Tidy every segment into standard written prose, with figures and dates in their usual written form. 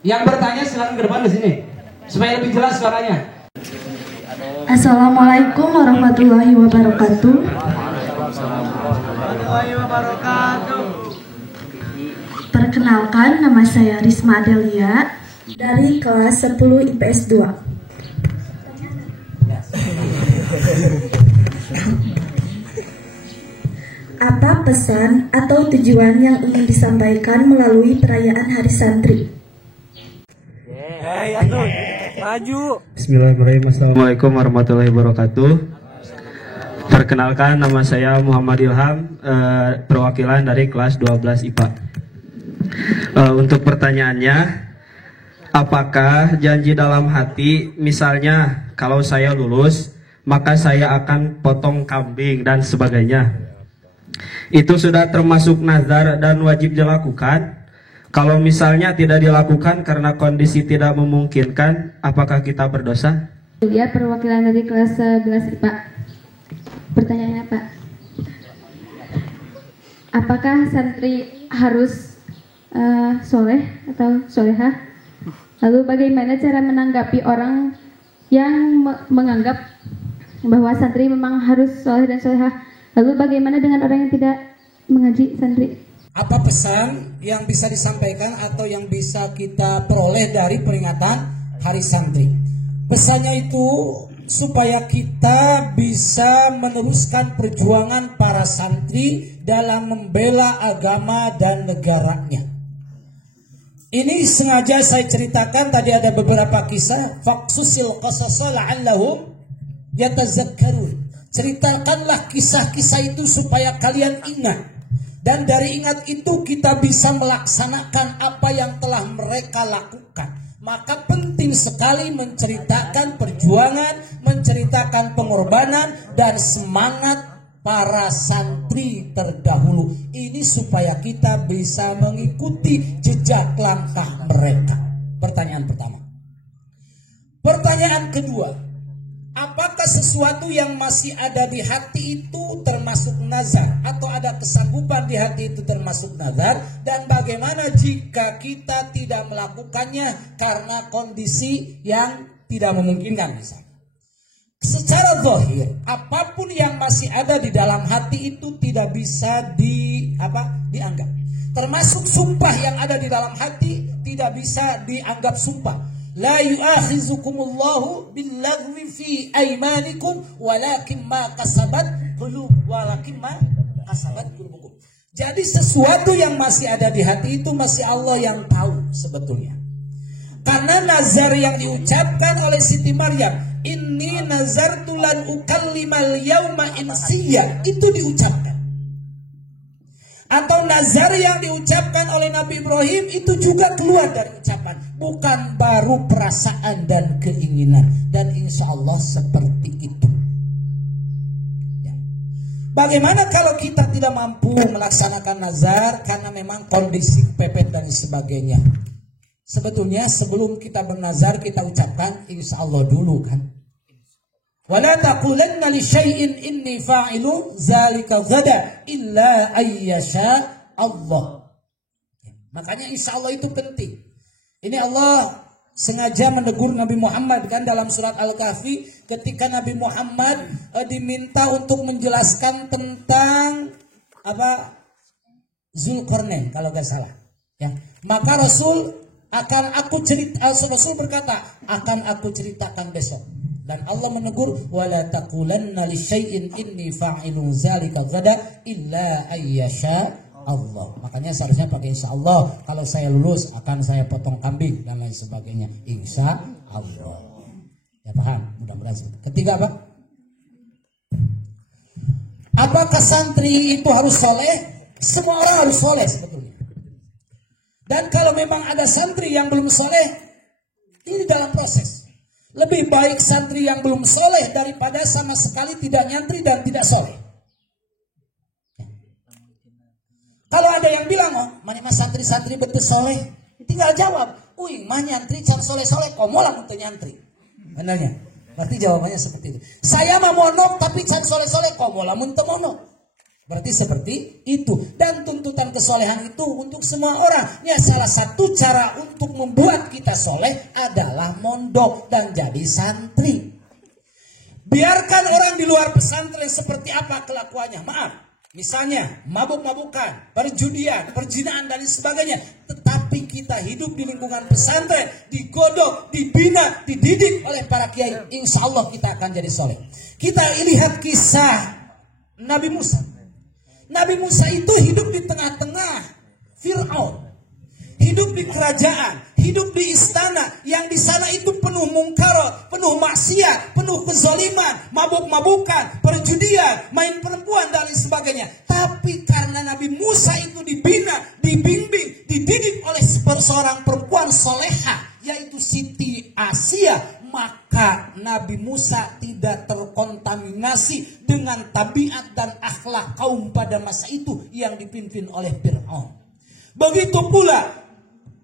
Yang bertanya silakan ke depan di sini supaya lebih jelas suaranya. Assalamualaikum warahmatullahi wabarakatuh. Perkenalkan, nama saya Risma Adelia dari kelas 10 IPS 2. Apa pesan atau tujuan yang ingin disampaikan melalui perayaan Hari Santri? Bismillahirrahmanirrahim. Assalamualaikum warahmatullahi wabarakatuh. Perkenalkan, nama saya Muhammad Ilham, perwakilan dari kelas 12 IPA. Untuk pertanyaannya, apakah janji dalam hati, misalnya kalau saya lulus maka saya akan potong kambing dan sebagainya, itu sudah termasuk nazar dan wajib dilakukan? Kalau misalnya tidak dilakukan karena kondisi tidak memungkinkan, apakah kita berdosa? Ya, perwakilan dari kelas 11 IPA. Pertanyaannya, Pak, apakah santri harus soleh atau solehah? Lalu bagaimana cara menanggapi orang yang menganggap bahwa santri memang harus soleh dan solehah? Lalu bagaimana dengan orang yang tidak mengaji santri? Apa pesan yang bisa disampaikan atau yang bisa kita peroleh dari peringatan Hari Santri? Pesannya itu supaya kita bisa meneruskan perjuangan para santri dalam membela agama dan negaranya. Ini sengaja saya ceritakan, tadi ada beberapa kisah. Faqsusil qasasa la'allahum yatazakkarun. Ceritakanlah kisah-kisah itu supaya kalian ingat. Dan dari ingat itu kita bisa melaksanakan apa yang telah mereka lakukan. Maka penting sekali menceritakan perjuangan, menceritakan pengorbanan dan semangat para santri terdahulu. Ini supaya kita bisa mengikuti jejak langkah mereka. Pertanyaan pertama. Pertanyaan kedua, apakah sesuatu yang masih ada di hati itu termasuk nazar, atau ada kesanggupan di hati itu termasuk nazar, dan bagaimana jika kita tidak melakukannya karena kondisi yang tidak memungkinkan misalnya? Secara zahir, apapun yang masih ada di dalam hati itu tidak bisa dianggap. Termasuk sumpah yang ada di dalam hati tidak bisa dianggap sumpah. La yu'akhizukumullahu billaghwi fi aymanikum walakin ma kasabat qulubukum. Jadi sesuatu yang masih ada di hati itu masih Allah yang tahu sebetulnya. Karena nazar yang diucapkan oleh Siti Maryam, inni nazartu lan ukallimal yauma insiya, itu diucapkan. Atau nazar yang diucapkan oleh Nabi Ibrahim itu juga keluar dari ucapan, bukan baru perasaan dan keinginan. Dan insya Allah seperti itu. Ya. Bagaimana kalau kita tidak mampu melaksanakan nazar karena memang kondisi kepepet dan sebagainya? Sebetulnya sebelum kita bernazar kita ucapkan insya Allah dulu kan. Wala taqulanna li syai'in inni fa'ilu zalika ghada illa ayyasha Allah. Makanya insya Allah itu penting. Ini Allah sengaja menegur Nabi Muhammad kan dalam surat Al-Kahfi ketika Nabi Muhammad diminta untuk menjelaskan tentang Zulkarnain kalau gak salah. Ya. Maka Rasul berkata, akan aku ceritakan besok. Dan Allah menegur, wala taqulanna li syai'in inni fa'ilun zalika ghada illa ayyasha Allah. Makanya seharusnya pakai insya Allah. Kalau saya lulus akan saya potong kambing dan lain sebagainya. Insya Allah. Ya paham? Mudah-mudahan. Ketiga apa? Apakah santri itu harus soleh? Semua orang harus soleh sebetulnya. Dan kalau memang ada santri yang belum soleh, ini dalam proses. Lebih baik santri yang belum soleh daripada sama sekali tidak nyantri dan tidak soleh. Kalau ada yang bilang, oh, mana santri-santri betul soleh, tinggal jawab, uing mah nyantri can soleh-soleh, komolah untuk nyantri. Benarnya, berarti jawabannya seperti itu. Saya mah monok tapi can soleh-soleh, komolah untuk monok. Berarti seperti itu. Dan tuntutan kesolehan itu untuk semua orang. Ya, salah satu cara untuk membuat kita soleh adalah mondok dan jadi santri. Biarkan orang di luar pesantren seperti apa kelakuannya. Maaf, misalnya mabuk-mabukan, perjudian, perzinaan dan sebagainya. Tetapi kita hidup di lingkungan pesantren, digodok, dibina, dididik oleh para kiai. Insya Allah kita akan jadi soleh. Kita lihat kisah Nabi Musa. Nabi Musa itu hidup di tengah-tengah Fir'aun. Hidup di kerajaan, hidup di istana yang di sana itu penuh mungkar, penuh maksiat, penuh kezaliman, mabuk-mabukan, perjudian, main perempuan dan lain sebagainya. Tapi karena Nabi Musa itu dibina, dibimbing, dididik oleh seorang perempuan soleha, yaitu Siti Asia, maka Nabi Musa tidak terkontaminasi dengan tabiat dan akhlak kaum pada masa itu yang dipimpin oleh Fir'aun. Begitu pula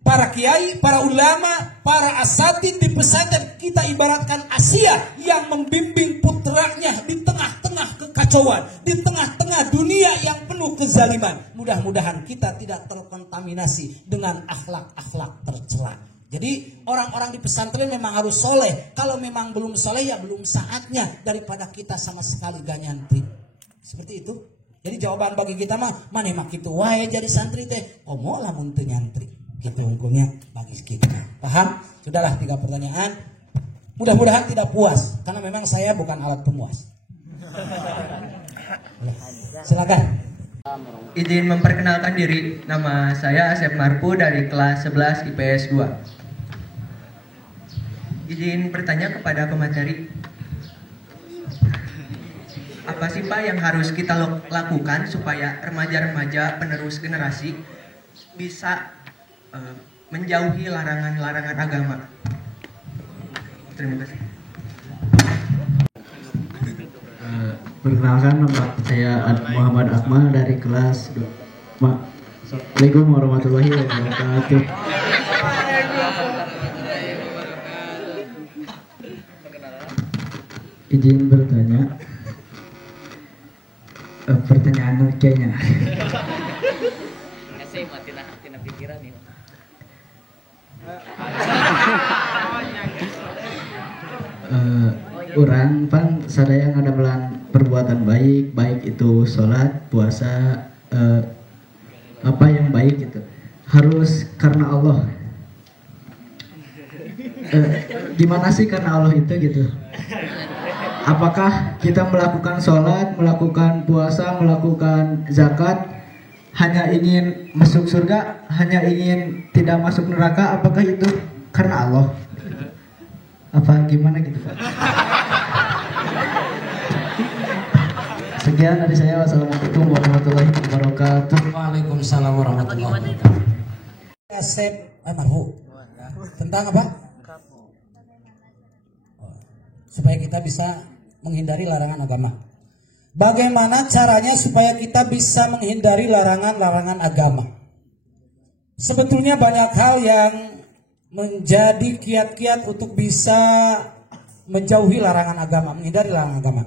para kiai, para ulama, para asatid di pesantren, kita ibaratkan Asia yang membimbing putranya di tengah-tengah kekacauan, di tengah-tengah dunia yang penuh kezaliman. Mudah-mudahan kita tidak terkontaminasi dengan akhlak-akhlak tercela. Jadi orang-orang di pesantren memang harus soleh. Kalau memang belum soleh ya belum saatnya, daripada kita sama sekali gak nyantri. Seperti itu. Jadi jawaban bagi kita mah mana mak itu wae jadi santri teh. Komo lamun teu nyantri. Gitu hukumnya bagi kita. Paham? Sudahlah 3 pertanyaan. Mudah-mudahan tidak puas karena memang saya bukan alat pemuas. Silakan. Izin memperkenalkan diri. Nama saya Asep Marpu dari kelas 11 IPS 2. Izin bertanya kepada pemateri, apa sih Pak yang harus kita lakukan supaya remaja-remaja penerus generasi bisa menjauhi larangan-larangan agama? Terima kasih. Perkenalkan, nama saya Muhammad Akmal dari kelas 2. Assalamualaikum warahmatullahi wabarakatuh. Izin bertanya, pertanyaan kayaknya. Orang pan sadaya ngadamelan perbuatan baik, baik itu sholat, puasa, apa yang baik itu harus karena Allah. Gimana sih karena Allah itu gitu? Apakah kita melakukan sholat, melakukan puasa, melakukan zakat hanya ingin masuk surga, hanya ingin tidak masuk neraka? Apakah itu karena Allah? Apa gimana gitu Pak? Sekian dari saya. Wassalamualaikum warahmatullahi wabarakatuh. Waalaikumsalam warahmatullahi wabarakatuh. Asep Marhu tentang apa? Supaya kita bisa menghindari larangan agama. Bagaimana caranya supaya kita bisa menghindari larangan-larangan agama? Sebetulnya banyak hal yang menjadi kiat-kiat untuk bisa menjauhi larangan agama, menghindari larangan agama.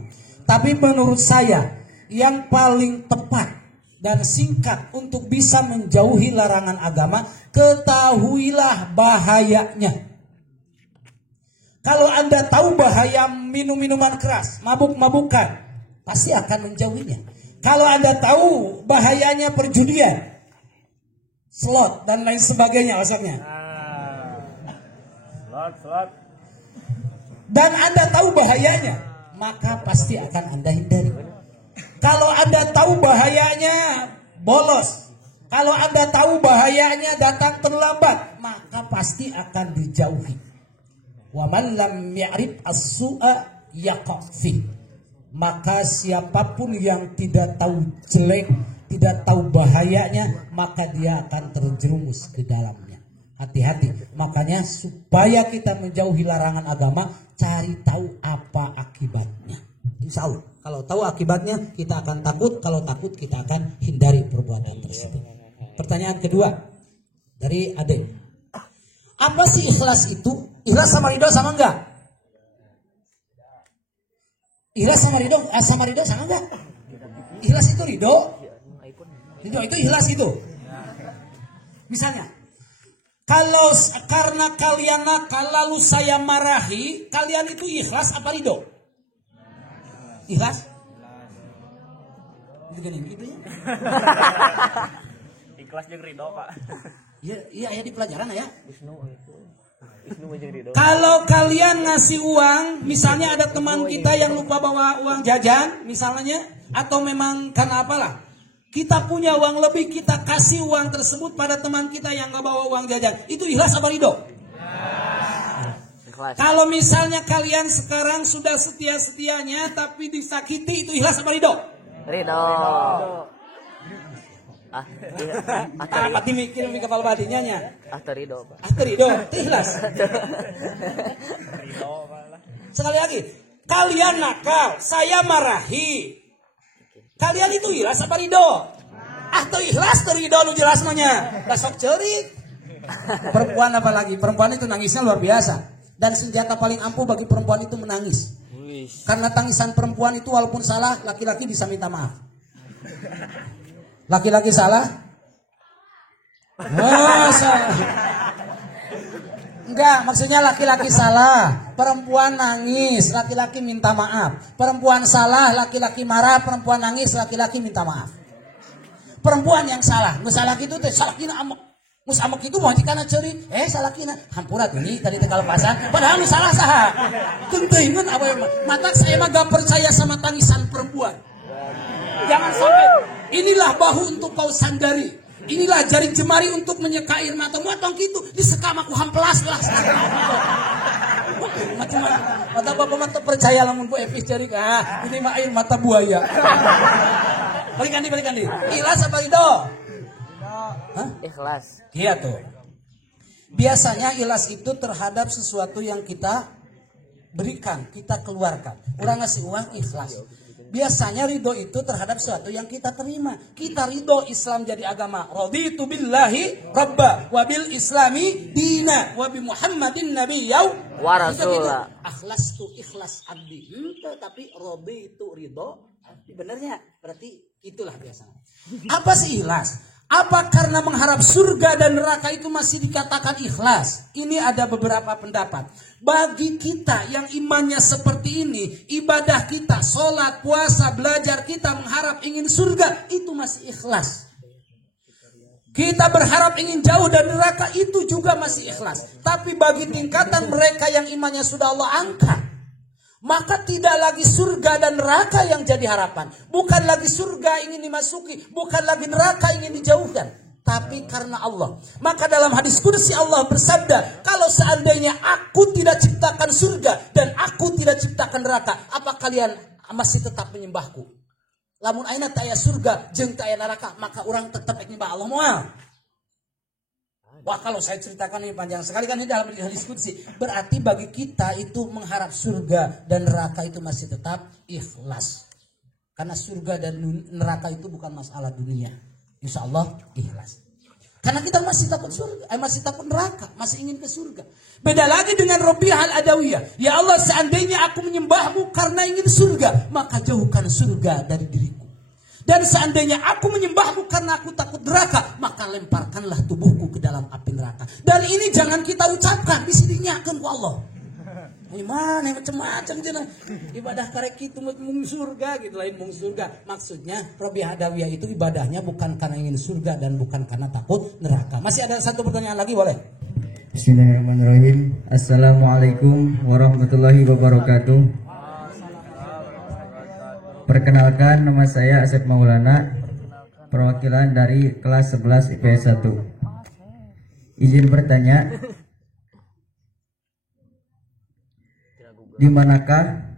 Tapi menurut saya yang paling tepat dan singkat untuk bisa menjauhi larangan agama, ketahuilah bahayanya. Kalau Anda tahu bahaya minum minuman keras, mabuk-mabukan, pasti akan menjauhinya. Kalau Anda tahu bahayanya perjudian, slot dan lain sebagainya maksudnya. Dan Anda tahu bahayanya, maka pasti akan Anda hindari. Kalau Anda tahu bahayanya bolos, kalau Anda tahu bahayanya datang terlambat, maka pasti akan dijauhi. Wa man lam ya'rif as-su'a yaqa' fi. Maka siapapun yang tidak tahu jelek, tidak tahu bahayanya, maka dia akan terjerumus ke dalamnya. Hati-hati. Makanya supaya kita menjauhi larangan agama, cari tahu apa akibatnya. Insya Allah. Kalau tahu akibatnya, kita akan takut. Kalau takut, kita akan hindari perbuatan tersebut. Pertanyaan kedua dari Ade. Apa sih ikhlas itu? Ikhlas sama ridho sama enggak? Ikhlas sama ridho sama enggak? Ikhlas itu ridho. Ridho itu ikhlas itu. Misalnya, kalau karena kalian nakal lalu saya marahi, kalian itu ikhlas apa ridho? Ikhlas? Itu gini, gitu ya. Ikhlas jeung ridho, Pak. Iya, di pelajaran ya. Kalau kalian ngasih uang, misalnya ada teman kita yang lupa bawa uang jajan, misalnya, atau memang karena apalah, kita punya uang lebih, kita kasih uang tersebut pada teman kita yang nggak bawa uang jajan, itu ikhlas apa ridho? Kalau misalnya kalian sekarang sudah setia-setianya, tapi disakiti, itu ikhlas apa ridho? Ridho. Pati mikir mi kepala badinya nya. Terido, Pak. Terido, ikhlas. Sekali lagi, kalian nakal, saya marahi. Kalian itu ikhlas apa ridho? Teu ikhlas, teu ridho nu jelas nya. Da sok ceurik. Perempuan apalagi, perempuan itu nangisnya luar biasa. Dan senjata paling ampuh bagi perempuan itu menangis. Karena tangisan perempuan itu walaupun salah, laki-laki bisa minta maaf. Laki-laki salah? Salah. Enggak, maksudnya laki-laki salah, perempuan nangis, laki-laki minta maaf. Perempuan salah, laki-laki marah, perempuan nangis, laki-laki minta maaf. Perempuan yang salah, salah gitu teh salakina amek. Mus amek itu mau dikana ceuri, salakina hampura ini tadi teh kalepasan, padahal nu salah saha. Teunteuingeun awewe mata saya mah gak percaya sama tangisan perempuan. Jangan sampai inilah bahu untuk kau sandari. Inilah jari jemari untuk menyeka air mata. Muatong gitu disekam aku hampelas lah. Macam-macam. Mata bapak mata percaya lamun bu Evis cari ini mah air mata buaya. Balikan di. Ikhlas apa ridho? Ikhlas. Iya tuh. Biasanya ikhlas itu terhadap sesuatu yang kita berikan, kita keluarkan. Orang ngasih uang ikhlas. Biasanya ridho itu terhadap sesuatu yang kita terima. Kita ridho Islam jadi agama. Raditu billahi rabba wa bil islami dina wa bi Muhammadin nabiyyaw wa rasulah. Akhlastu ikhlas abdi. Tapi raditu ridho. Benernya berarti itulah biasanya. Apa sih ikhlas? Apa karena mengharap surga dan neraka itu masih dikatakan ikhlas? Ini ada beberapa pendapat. Bagi kita yang imannya seperti ini, ibadah kita, sholat, puasa, belajar kita mengharap ingin surga, itu masih ikhlas. Kita berharap ingin jauh dari neraka, itu juga masih ikhlas. Tapi bagi tingkatan mereka yang imannya sudah Allah angkat, maka tidak lagi surga dan neraka yang jadi harapan. Bukan lagi surga ingin dimasuki, bukan lagi neraka ingin dijauhkan. Tapi karena Allah. Maka dalam hadis qudsi Allah bersabda, kalau seandainya aku tidak ciptakan surga dan aku tidak ciptakan neraka, apa kalian masih tetap menyembahku? Lamun aina taya surga jeung taya neraka, maka orang tetap menyembah Allah moal. Wah, kalau saya ceritakan ini panjang sekali kan ini dalam hadis qudsi. Berarti bagi kita itu mengharap surga dan neraka itu masih tetap ikhlas. Karena surga dan neraka itu bukan masalah dunia. Insya Allah ikhlas. Karena kita masih takut surga, masih takut neraka, masih ingin ke surga. Beda lagi dengan Rabbiyah al-Adawiyah. Ya Allah, seandainya aku menyembahmu karena ingin surga, maka jauhkan surga dari diriku. Dan seandainya aku menyembahmu karena aku takut neraka, maka lemparkanlah tubuhku ke dalam api neraka. Dan ini jangan kita ucapkan, disininya akan ku Allah. Ini mana macam-macam cenah. Ibadah karek kitu mung surga gitu, lain mung surga. Maksudnya Rabbiyah Adawiyah itu ibadahnya bukan karena ingin surga dan bukan karena takut neraka. Masih ada satu pertanyaan lagi, boleh? Bismillahirrahmanirrahim. Assalamualaikum warahmatullahi wabarakatuh. Perkenalkan, nama saya Asep Maulana, perwakilan dari kelas 11 IPS 1. Izin bertanya, di manakah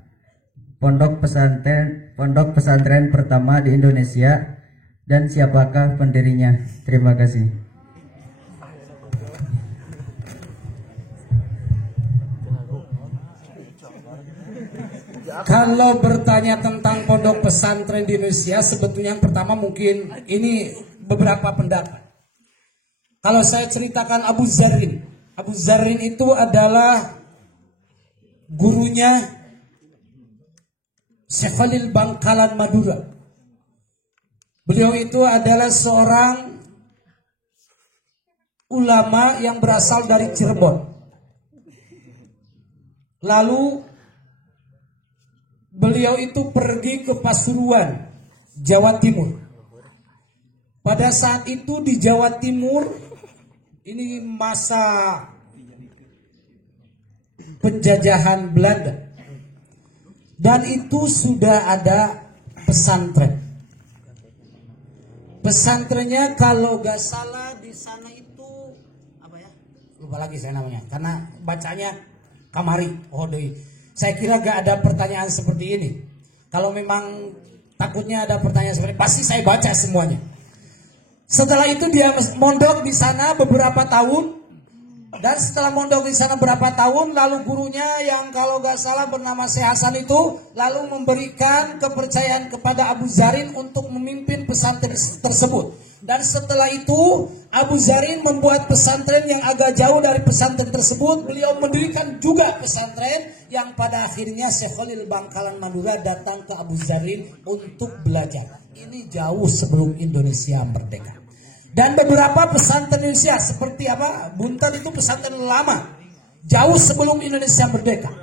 pondok pesantren pertama di Indonesia dan siapakah pendirinya? Terima kasih. Kalau bertanya tentang pondok pesantren di Indonesia, sebetulnya yang pertama mungkin ini beberapa pendapat. Kalau saya ceritakan Abu Zarrin. Abu Zarrin itu adalah gurunya Syekh Khalil Bangkalan Madura. Beliau itu adalah seorang ulama yang berasal dari Cirebon. Lalu beliau itu pergi ke Pasuruan, Jawa Timur. Pada saat itu di Jawa Timur, ini masa penjajahan Belanda. Dan itu sudah ada pesantren. Pesantrennya kalau gak salah di sana itu apa ya? Lupa lagi saya namanya. Karena bacanya Kamari. Oh doi. Saya kira gak ada pertanyaan seperti ini. Kalau memang takutnya ada pertanyaan seperti ini, pasti saya baca semuanya. Setelah itu dia mondok di sana beberapa tahun. Dan setelah mondok di sana beberapa tahun, lalu gurunya yang kalau gak salah bernama Syekh Hasan itu lalu memberikan kepercayaan kepada Abu Zarin untuk memimpin pesantren tersebut. Dan setelah itu Abu Zarin membuat pesantren yang agak jauh dari pesantren tersebut. Beliau mendirikan juga pesantren yang pada akhirnya Syekh Khalil Bangkalan Madura datang ke Abu Zarin untuk belajar. Ini jauh sebelum Indonesia merdeka. Dan beberapa pesantren Indonesia seperti apa? Buntet itu pesantren lama. Jauh sebelum Indonesia merdeka.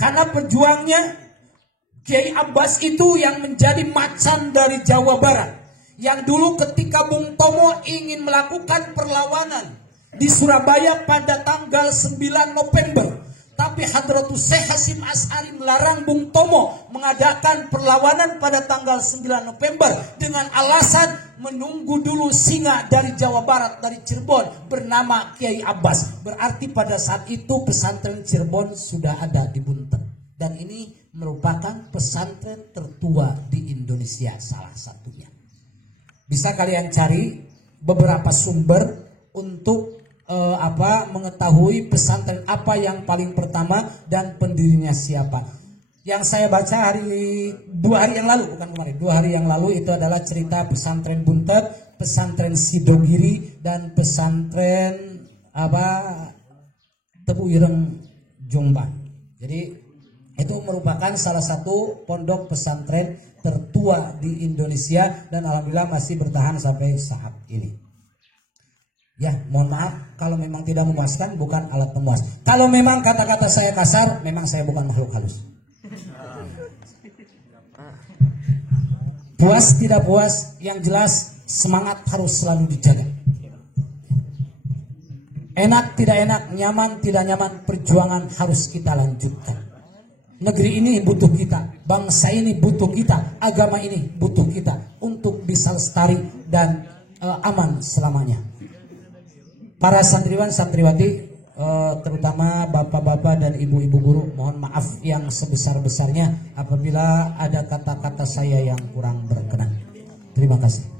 Karena pejuangnya Kiai Abbas itu yang menjadi macan dari Jawa Barat. Yang dulu ketika Bung Tomo ingin melakukan perlawanan di Surabaya pada tanggal 9 November. Tapi Hadratus Syekh Hasyim Asy'ari melarang Bung Tomo mengadakan perlawanan pada tanggal 9 November dengan alasan menunggu dulu singa dari Jawa Barat, dari Cirebon bernama Kiai Abbas. Berarti pada saat itu pesantren Cirebon sudah ada di Buntet. Dan ini merupakan pesantren tertua di Indonesia salah satunya. Bisa kalian cari beberapa sumber untuk mengetahui pesantren apa yang paling pertama dan pendirinya siapa. Yang saya baca 2 hari yang lalu, bukan kemarin, 2 hari yang lalu itu adalah cerita pesantren Buntet, pesantren Sidogiri dan pesantren Tebu Ireng Jombang. Jadi itu merupakan salah satu pondok pesantren tertua di Indonesia dan alhamdulillah masih bertahan sampai saat ini. Ya, mohon maaf kalau memang tidak memuaskan, bukan alat pemuas. Kalau memang kata-kata saya kasar, memang saya bukan makhluk halus. Puas tidak puas, yang jelas semangat harus selalu dijaga. Enak tidak enak, nyaman tidak nyaman, perjuangan harus kita lanjutkan. Negeri ini butuh kita, bangsa ini butuh kita, agama ini butuh kita untuk bisa lestari dan aman selamanya. Para santriwan santriwati, terutama bapak-bapak dan ibu-ibu guru, mohon maaf yang sebesar-besarnya apabila ada kata-kata saya yang kurang berkenan. Terima kasih.